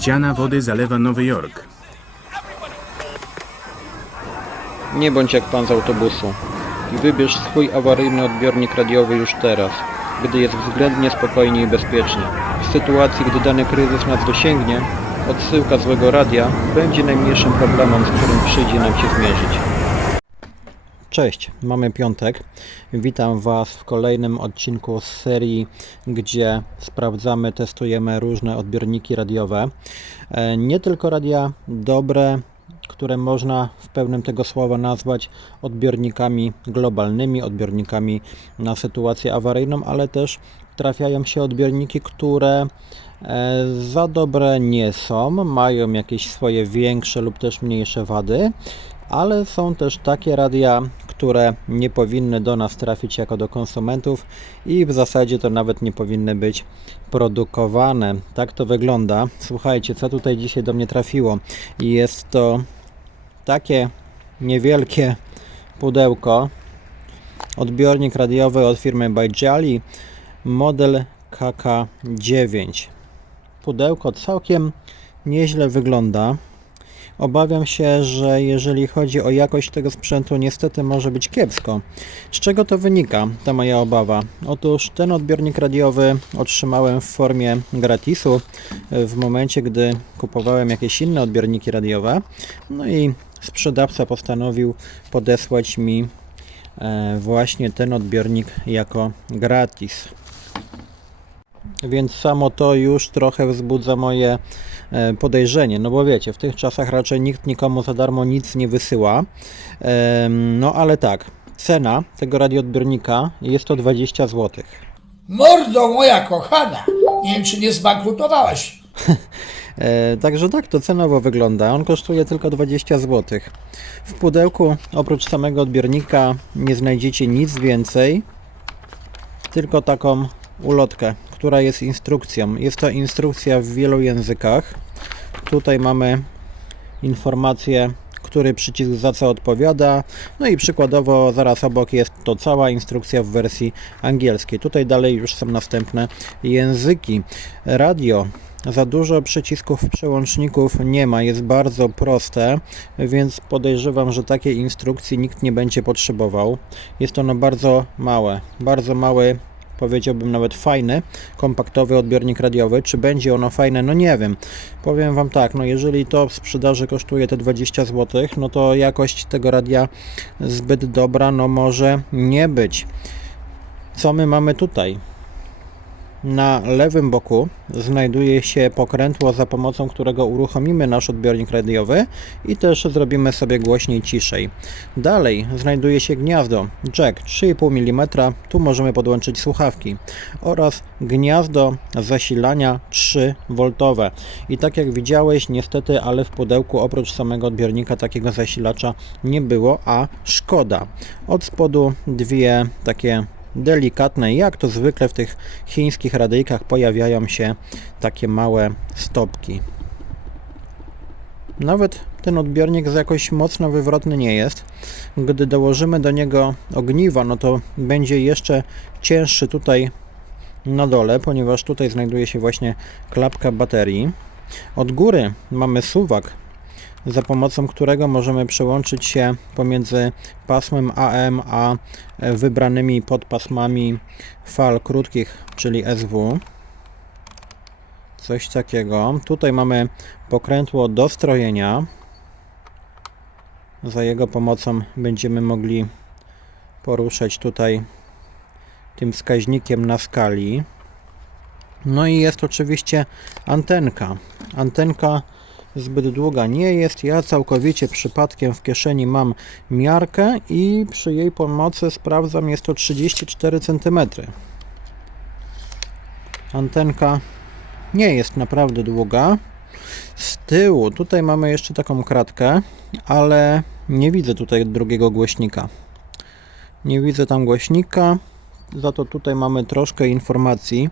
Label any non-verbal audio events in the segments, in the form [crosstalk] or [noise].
Ściana wody zalewa Nowy Jork. Nie bądź jak pan z autobusu wybierz swój awaryjny odbiornik radiowy już teraz, gdy jest względnie spokojnie i bezpiecznie. W sytuacji, gdy dany kryzys nas dosięgnie, odsyłka złego radia będzie najmniejszym problemem, z którym przyjdzie nam się zmierzyć. Cześć, mamy piątek. Witam Was w kolejnym odcinku z serii, gdzie sprawdzamy, testujemy różne odbiorniki radiowe. E, Nie tylko radia dobre, które można w pełnym tego słowa nazwać odbiornikami globalnymi, odbiornikami na sytuację awaryjną, ale też trafiają się odbiorniki, które e, za dobre nie są, mają jakieś swoje większe lub też mniejsze wady, ale są też takie radia, które nie powinny do nas trafić jako do konsumentów i w zasadzie to nawet nie powinny być produkowane. Tak to wygląda. Słuchajcie, co tutaj dzisiaj do mnie trafiło? Jest to takie niewielkie pudełko, odbiornik radiowy od firmy Bajali, model KK9. Pudełko całkiem nieźle wygląda. Obawiam się, że jeżeli chodzi o jakość tego sprzętu, niestety może być kiepsko. Z czego to wynika, ta moja obawa? Otóż ten odbiornik radiowy otrzymałem w formie gratisu w momencie, gdy kupowałem jakieś inne odbiorniki radiowe. No i sprzedawca postanowił podesłać mi e, właśnie ten odbiornik jako gratis. Więc samo to już trochę wzbudza moje e, podejrzenie. No bo wiecie, w tych czasach raczej nikt nikomu za darmo nic nie wysyła. No ale tak, cena tego radioodbiornika jest to 20 zł. Mordo moja kochana, nie wiem czy nie zbankrutowałaś. [laughs] E, Także tak to cenowo wygląda. On kosztuje tylko 20 zł. W pudełku oprócz samego odbiornika nie znajdziecie nic więcej, tylko taką ulotkę, która jest instrukcją. Jest to instrukcja w wielu językach. Tutaj mamy informację, który przycisk za co odpowiada. No i przykładowo zaraz obok jest to cała instrukcja w wersji angielskiej. Tutaj dalej już są następne języki. Radio. Za dużo przycisków przełączników nie ma, jest bardzo proste, więc podejrzewam, że takiej instrukcji nikt nie będzie potrzebował. Jest ono bardzo małe, bardzo mały powiedziałbym nawet fajny, kompaktowy odbiornik radiowy. Czy będzie ono fajne? No nie wiem. Powiem Wam tak, no jeżeli to w sprzedaży kosztuje te 20 zł, no to jakość tego radia zbyt dobra, no może nie być. Co my mamy tutaj? Na lewym boku znajduje się pokrętło, za pomocą którego uruchomimy nasz odbiornik radiowy i też zrobimy sobie głośniej, ciszej. Dalej znajduje się gniazdo jack 3,5 mm, tu możemy podłączyć słuchawki oraz gniazdo zasilania 3V. I tak jak widziałeś, niestety, ale w pudełku oprócz samego odbiornika takiego zasilacza nie było, a szkoda. Od spodu dwie takie delikatne, jak to zwykle w tych chińskich radyjkach pojawiają się takie małe stopki. Nawet ten odbiornik jakoś mocno wywrotny nie jest. Gdy dołożymy do niego ogniwa, no to będzie jeszcze cięższy tutaj na dole, ponieważ tutaj znajduje się właśnie klapka baterii. Od góry mamy suwak, za pomocą którego możemy przełączyć się pomiędzy pasmem AM a wybranymi podpasmami fal krótkich, czyli SW. Coś takiego. Tutaj mamy pokrętło do strojenia. Za jego pomocą będziemy mogli poruszać tutaj tym wskaźnikiem na skali. No i jest oczywiście antenka. Antenka zbyt długa nie jest. Ja całkowicie przypadkiem w kieszeni mam miarkę i przy jej pomocy sprawdzam jest to 34 cm. Antenka nie jest naprawdę długa. Z tyłu tutaj mamy jeszcze taką kratkę, ale nie widzę tutaj drugiego głośnika. Nie widzę tam głośnika, za to tutaj mamy troszkę informacji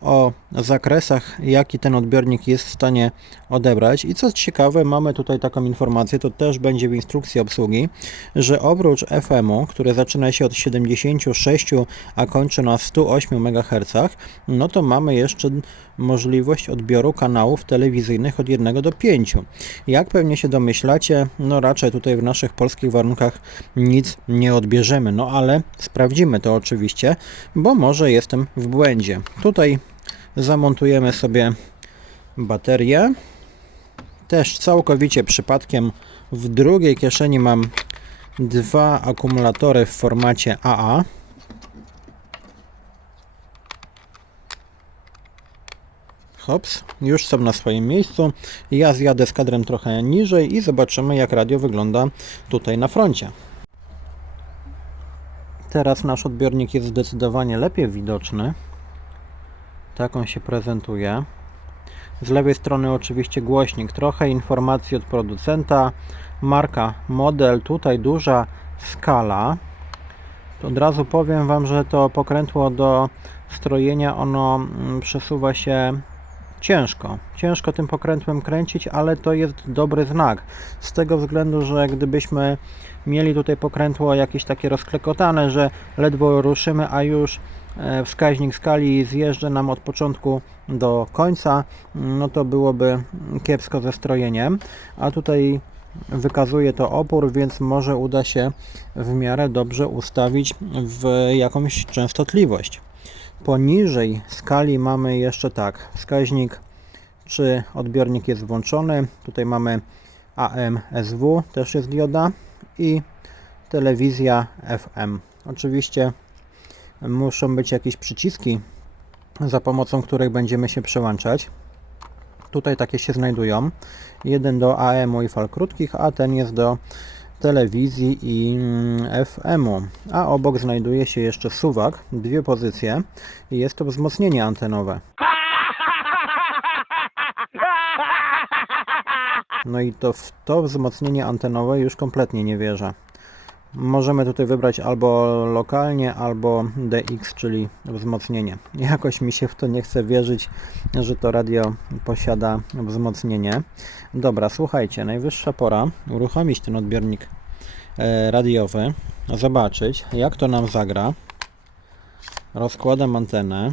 o zakresach, jaki ten odbiornik jest w stanie odebrać. I co ciekawe, mamy tutaj taką informację, to też będzie w instrukcji obsługi, że oprócz FM-u, który zaczyna się od 76, a kończy na 108 MHz, no to mamy jeszcze możliwość odbioru kanałów telewizyjnych od 1 do 5. Jak pewnie się domyślacie, no raczej tutaj w naszych polskich warunkach nic nie odbierzemy, no ale sprawdzimy to oczywiście, bo może jestem w błędzie. Tutaj zamontujemy sobie baterię. Też całkowicie przypadkiem w drugiej kieszeni mam dwa akumulatory w formacie AA. Hops, już są na swoim miejscu. Ja zjadę z kadrem trochę niżej i zobaczymy jak radio wygląda tutaj na froncie. Teraz nasz odbiornik jest zdecydowanie lepiej widoczny. Tak on się prezentuje. Z lewej strony oczywiście głośnik, trochę informacji od producenta, marka, model, tutaj duża skala. Od razu powiem Wam, że to pokrętło do strojenia ono mm, przesuwa się ciężko. Ciężko tym pokrętłem kręcić, ale to jest dobry znak. Z tego względu, że gdybyśmy mieli tutaj pokrętło jakieś takie rozklekotane, że ledwo ruszymy, a już wskaźnik skali zjeżdża nam od początku do końca, no to byłoby kiepsko ze strojeniem. A tutaj wykazuje to opór, więc może uda się w miarę dobrze ustawić w jakąś częstotliwość. Poniżej skali mamy jeszcze tak, wskaźnik czy odbiornik jest włączony. Tutaj mamy AM-SW, też jest dioda i telewizja FM. Oczywiście muszą być jakieś przyciski, za pomocą których będziemy się przełączać. Tutaj takie się znajdują. Jeden do AM-u i fal krótkich, a ten jest do telewizji i mm, FM-u. A obok znajduje się jeszcze suwak, dwie pozycje i jest to wzmocnienie antenowe. No i to w to wzmocnienie antenowe już kompletnie nie wierzę. Możemy tutaj wybrać albo lokalnie, albo DX, czyli wzmocnienie. Jakoś mi się w to nie chce wierzyć, że to radio posiada wzmocnienie. Dobra, słuchajcie, najwyższa pora uruchomić ten odbiornik e, radiowy, zobaczyć jak to nam zagra. Rozkładam antenę.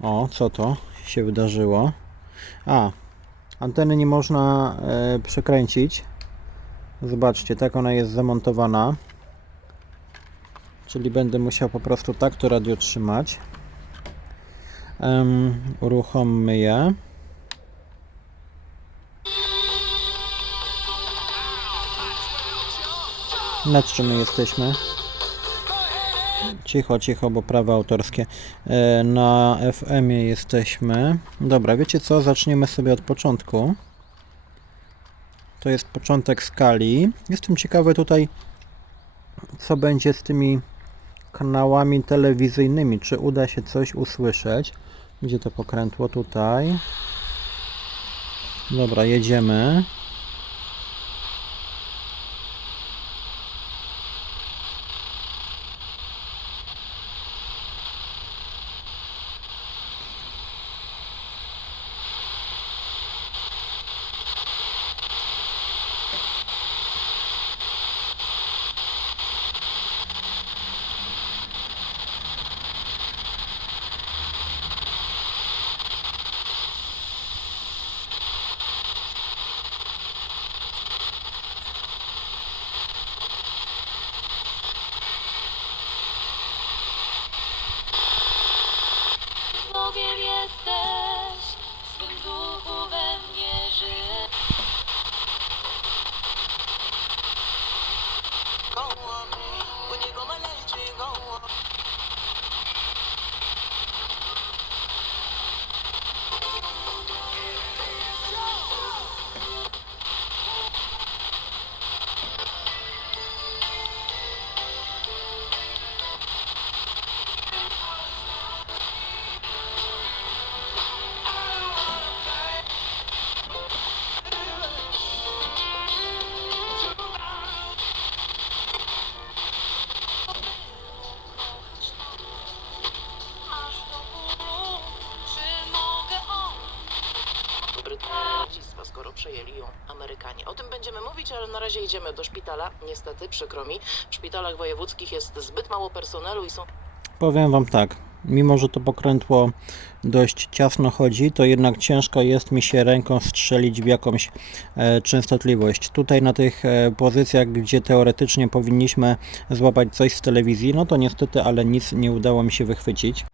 O, co to się wydarzyło? A, anteny nie można e, przekręcić. Zobaczcie, tak ona jest zamontowana. Czyli będę musiał po prostu tak to radio trzymać. Um, uruchommy je. Nad czym my jesteśmy? Cicho, cicho, bo prawa autorskie. E, Na FM-ie jesteśmy. Dobra, wiecie co? Zaczniemy sobie od początku. To jest początek skali. Jestem ciekawy tutaj, co będzie z tymi kanałami telewizyjnymi. Czy uda się coś usłyszeć? Gdzie to pokrętło? Tutaj. Dobra, jedziemy. Idziemy do szpitala. Niestety, przykro mi. W szpitalach wojewódzkich jest zbyt mało personelu i są Powiem Wam tak, mimo że to pokrętło dość ciasno chodzi, to jednak ciężko jest mi się ręką strzelić w jakąś e, częstotliwość. Tutaj na tych e, pozycjach, gdzie teoretycznie powinniśmy złapać coś z telewizji, no to niestety, ale nic nie udało mi się wychwycić.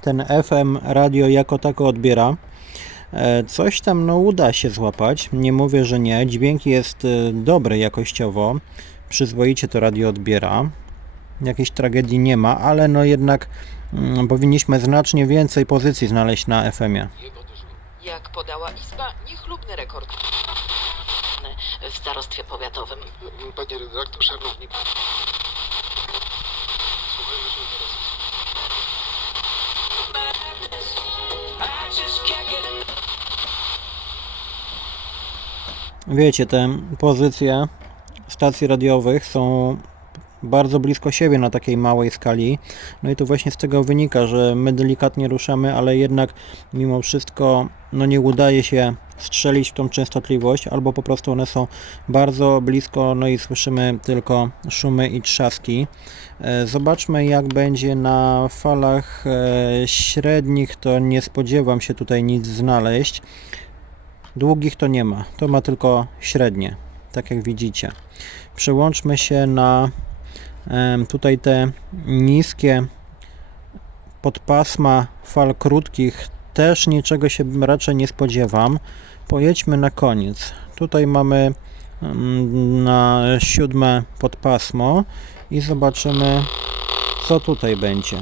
Ten FM radio jako tako odbiera. E, Coś tam no uda się złapać, nie mówię, że nie. Dźwięk jest e, dobry jakościowo, przyzwoicie to radio odbiera jakiejś tragedii nie ma, ale no jednak mm, powinniśmy znacznie więcej pozycji znaleźć na FM-ie. Jak podała Izba, niechlubny rekord w starostwie powiatowym. Panie redaktor, szanowni Wiecie, te pozycje stacji radiowych są bardzo blisko siebie na takiej małej skali. No i to właśnie z tego wynika, że my delikatnie ruszamy, ale jednak mimo wszystko no nie udaje się strzelić w tą częstotliwość, albo po prostu one są bardzo blisko, no i słyszymy tylko szumy i trzaski. E, Zobaczmy jak będzie na falach e, średnich, to nie spodziewam się tutaj nic znaleźć. Długich to nie ma, to ma tylko średnie, tak jak widzicie. Przełączmy się na tutaj te niskie podpasma fal krótkich. Też niczego się raczej nie spodziewam. Pojedźmy na koniec. Tutaj mamy na siódme podpasmo i zobaczymy co tutaj będzie.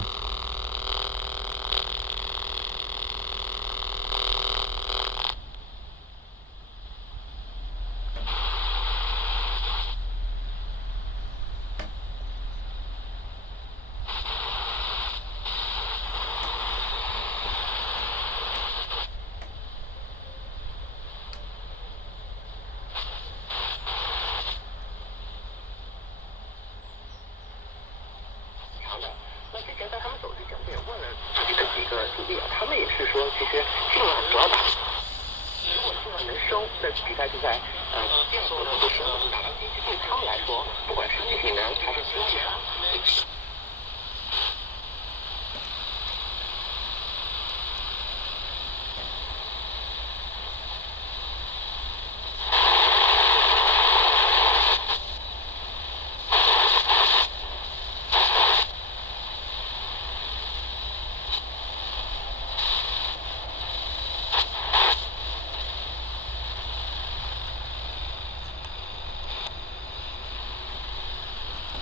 进了很多吧如果进了能收那比赛就在呃一定程度上收了对他们来说不管是体能还是经济上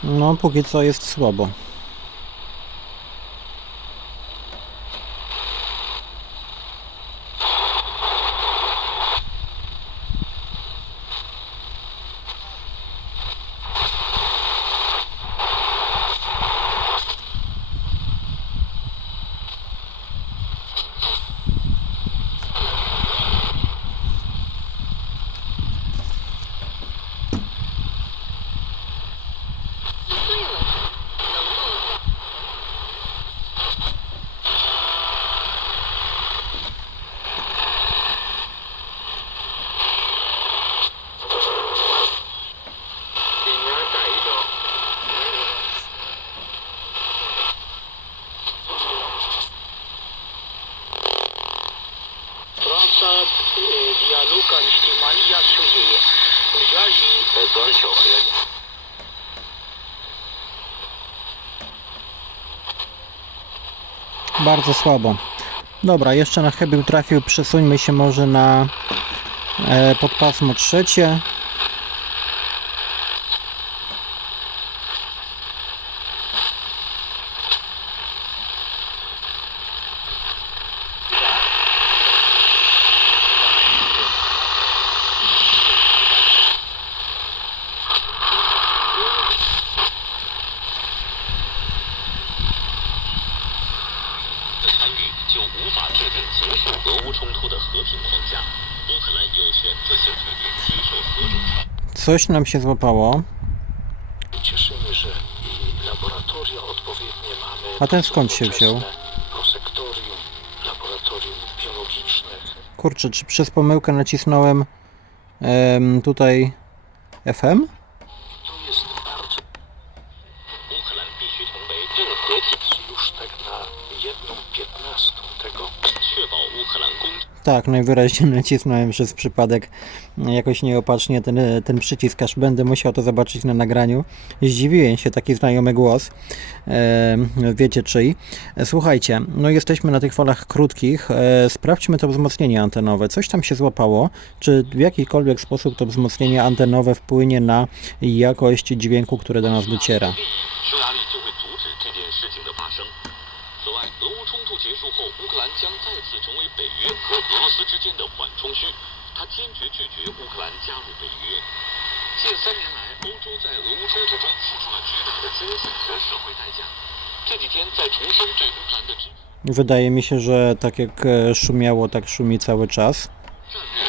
No, póki co jest słabo. Bardzo słabo. Dobra, jeszcze na chybił trafił. Przesuńmy się może na e, podpasmo trzecie. Coś nam się złapało. cieszymy, że laboratoria odpowiednie mamy. A ten skąd się wziął? Prosektorium, laboratorium biologiczne. Kurczę, czy przez pomyłkę nacisnąłem em, tutaj FM? Tak, najwyraźniej [laughs] nacisnąłem przez przypadek jakoś nieopatrznie ten, ten przycisk, aż będę musiał to zobaczyć na nagraniu. Zdziwiłem się, taki znajomy głos. E, wiecie czyj. E, Słuchajcie, no jesteśmy na tych falach krótkich. E, sprawdźmy to wzmocnienie antenowe. Coś tam się złapało. Czy w jakikolwiek sposób to wzmocnienie antenowe wpłynie na jakość dźwięku, który do nas dociera? 和俄罗斯之间的缓冲区。他坚决拒绝乌克兰加入北约。近三年来，欧洲在俄乌冲突中付出了巨大的经济和社会代价。这几天在重申对乌克兰的支持。Wydaje mi się, że tak jak e, szumiało, tak szumi cały czas. 战略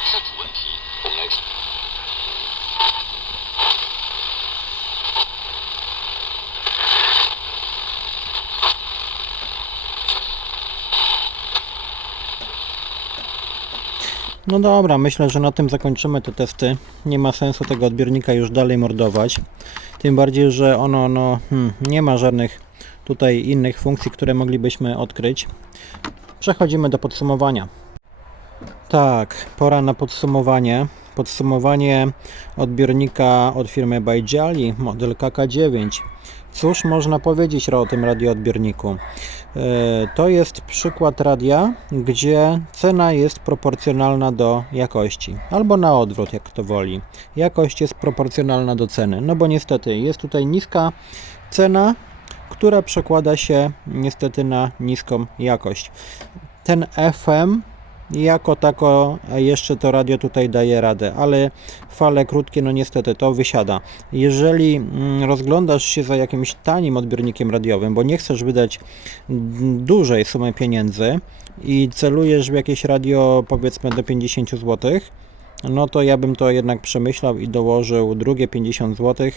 No dobra, myślę, że na tym zakończymy te testy. Nie ma sensu tego odbiornika już dalej mordować. Tym bardziej, że ono no, hmm, nie ma żadnych tutaj innych funkcji, które moglibyśmy odkryć. Przechodzimy do podsumowania. Tak, pora na podsumowanie. Podsumowanie odbiornika od firmy Bajali, model KK9. Cóż można powiedzieć o tym radioodbiorniku? E, To jest przykład radia, gdzie cena jest proporcjonalna do jakości, albo na odwrót, jak kto woli. Jakość jest proporcjonalna do ceny, no bo niestety jest tutaj niska cena, która przekłada się niestety na niską jakość. Ten FM jako tako jeszcze to radio tutaj daje radę, ale fale krótkie, no niestety to wysiada. Jeżeli mm, rozglądasz się za jakimś tanim odbiornikiem radiowym, bo nie chcesz wydać dużej sumy pieniędzy i celujesz w jakieś radio powiedzmy do 50 zł, no to ja bym to jednak przemyślał i dołożył drugie 50 zł.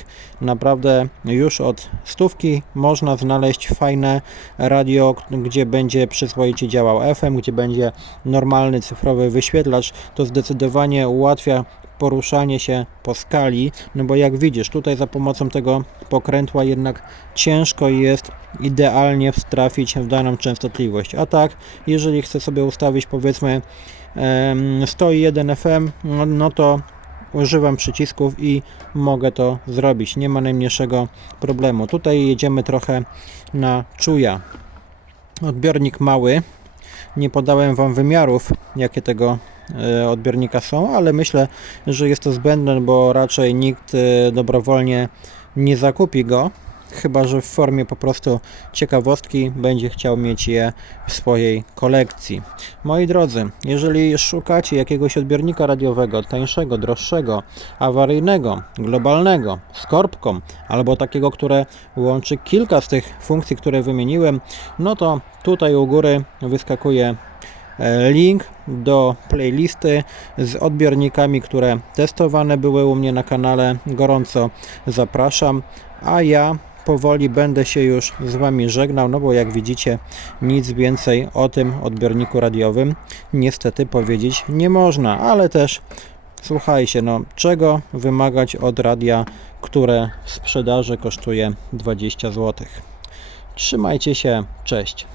Naprawdę już od stówki można znaleźć fajne radio, gdzie będzie przyzwoicie działał FM, gdzie będzie normalny cyfrowy wyświetlacz. To zdecydowanie ułatwia poruszanie się po skali, no bo jak widzisz, tutaj za pomocą tego pokrętła jednak ciężko jest idealnie trafić w daną częstotliwość. A tak, jeżeli chcę sobie ustawić powiedzmy 101 FM, no, no to używam przycisków i mogę to zrobić. Nie ma najmniejszego problemu. Tutaj jedziemy trochę na czuja. Odbiornik mały. Nie podałem Wam wymiarów, jakie tego e, odbiornika są, ale myślę, że jest to zbędne, bo raczej nikt e, dobrowolnie nie zakupi go. Chyba, że w formie po prostu ciekawostki będzie chciał mieć je w swojej kolekcji. Moi drodzy, jeżeli szukacie jakiegoś odbiornika radiowego, tańszego, droższego, awaryjnego, globalnego, z korbką, albo takiego, które łączy kilka z tych funkcji, które wymieniłem, no to tutaj u góry wyskakuje e, link do playlisty z odbiornikami, które testowane były u mnie na kanale. Gorąco zapraszam, a ja powoli będę się już z Wami żegnał, no bo jak widzicie, nic więcej o tym odbiorniku radiowym niestety powiedzieć nie można, ale też słuchajcie, no czego wymagać od radia, które w sprzedaży kosztuje 20 zł. Trzymajcie się, cześć.